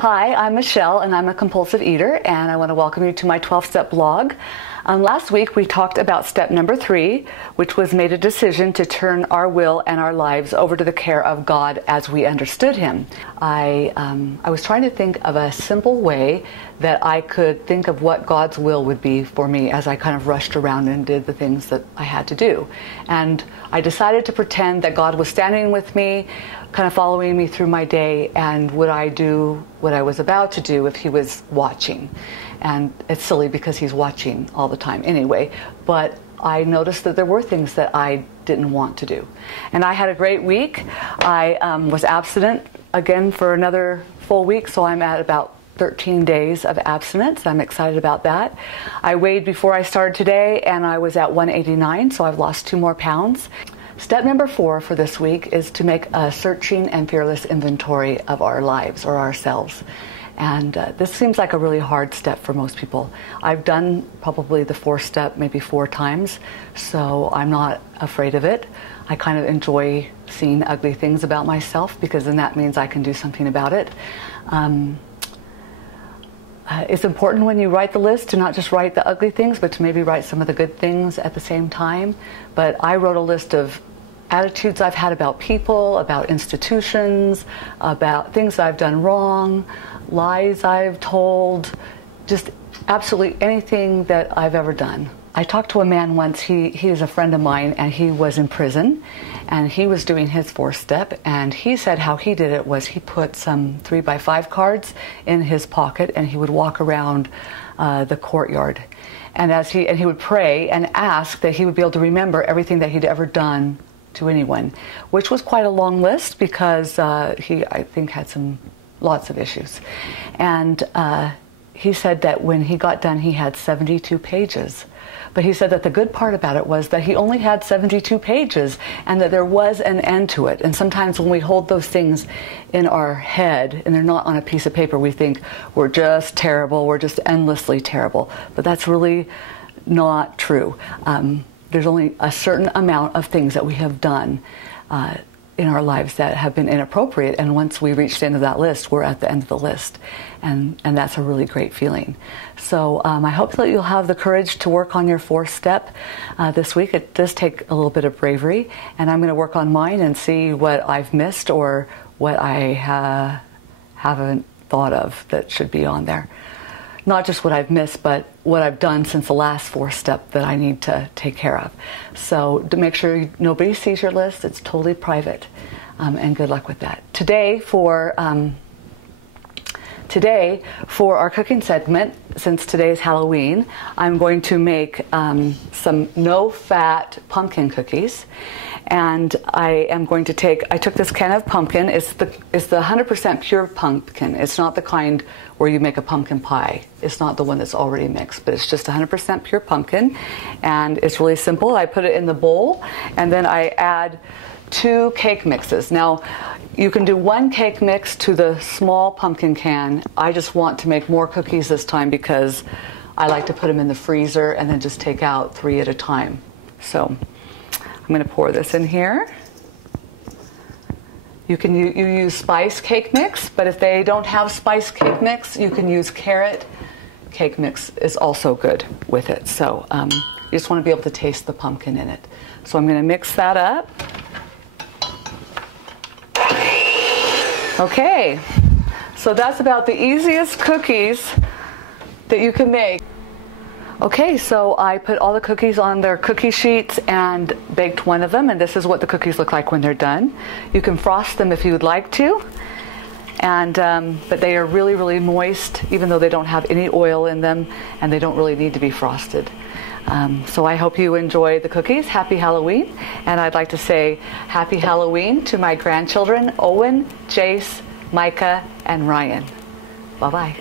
Hi, I'm Michelle and I'm a compulsive eater, and I want to welcome you to my 12-step blog. Last week we talked about step number 3, which was made a decision to turn our will and our lives over to the care of God as we understood Him. I was trying to think of a simple way that I could think of what God's will would be for me as I kind of rushed around and did the things that I had to do. And I decided to pretend that God was standing with me, kind of following me through my day, and would I do what I was about to do if He was watching. And it's silly because He's watching all the time anyway, but I noticed that there were things that I didn't want to do. And I had a great week. I was abstinent again for another full week, so I'm at about 13 days of abstinence. I'm excited about that. I weighed before I started today and I was at 189, so I've lost 2 more pounds. Step number 4 for this week is to make a searching and fearless inventory of our lives or ourselves. And this seems like a really hard step for most people. I've done probably the 4th step maybe 4 times, so I'm not afraid of it. I kind of enjoy seeing ugly things about myself because then that means I can do something about it. It's important when you write the list to not just write the ugly things, but to maybe write some of the good things at the same time. But I wrote a list of attitudes I've had about people, about institutions, about things I've done wrong, lies I've told, just absolutely anything that I've ever done. I talked to a man once, he is a friend of mine, and he was in prison, and he was doing his 4th step, and he said how he did it was he put some 3x5 cards in his pocket, and he would walk around the courtyard. And he would pray and ask that he would be able to remember everything that he'd ever done to anyone, which was quite a long list because he, I think, had lots of issues. And he said that when he got done, he had 72 pages. But he said that the good part about it was that he only had 72 pages and that there was an end to it. And sometimes when we hold those things in our head and they're not on a piece of paper, we think we're just terrible, we're just endlessly terrible. But that's really not true. There's only a certain amount of things that we have done in our lives that have been inappropriate, and once we reach the end of that list, we're at the end of the list, and that's a really great feeling. So I hope that you'll have the courage to work on your 4th step this week. It does take a little bit of bravery, and I'm going to work on mine and see what I've missed or what I haven't thought of that should be on there. Not just what I've missed, but what I've done since the last 4th step that I need to take care of. So to make sure nobody sees your list, it's totally private, and good luck with that. Today for our cooking segment, since today is Halloween, I'm going to make some no-fat pumpkin cookies. And I took this can of pumpkin. It's the 100% pure pumpkin. It's not the kind where you make a pumpkin pie. It's not the one that's already mixed, but it's just 100% pure pumpkin. And it's really simple. I put it in the bowl, and then I add 2 cake mixes. Now, you can do 1 cake mix to the small pumpkin can. I just want to make more cookies this time because I like to put them in the freezer and then just take out 3 at a time. So I'm going to pour this in here. You use spice cake mix, but if they don't have spice cake mix, you can use carrot cake mix is also good with it. So you just want to be able to taste the pumpkin in it. So I'm going to mix that up. Okay, so that's about the easiest cookies that you can make. Okay, so I put all the cookies on their cookie sheets and baked 1 of them, and this is what the cookies look like when they're done. You can frost them if you would like to, and but they are really, really moist, even though they don't have any oil in them, and they don't really need to be frosted. So I hope you enjoy the cookies. Happy Halloween, and I'd like to say Happy Halloween to my grandchildren, Owen, Jace, Micah, and Ryan. Bye-bye.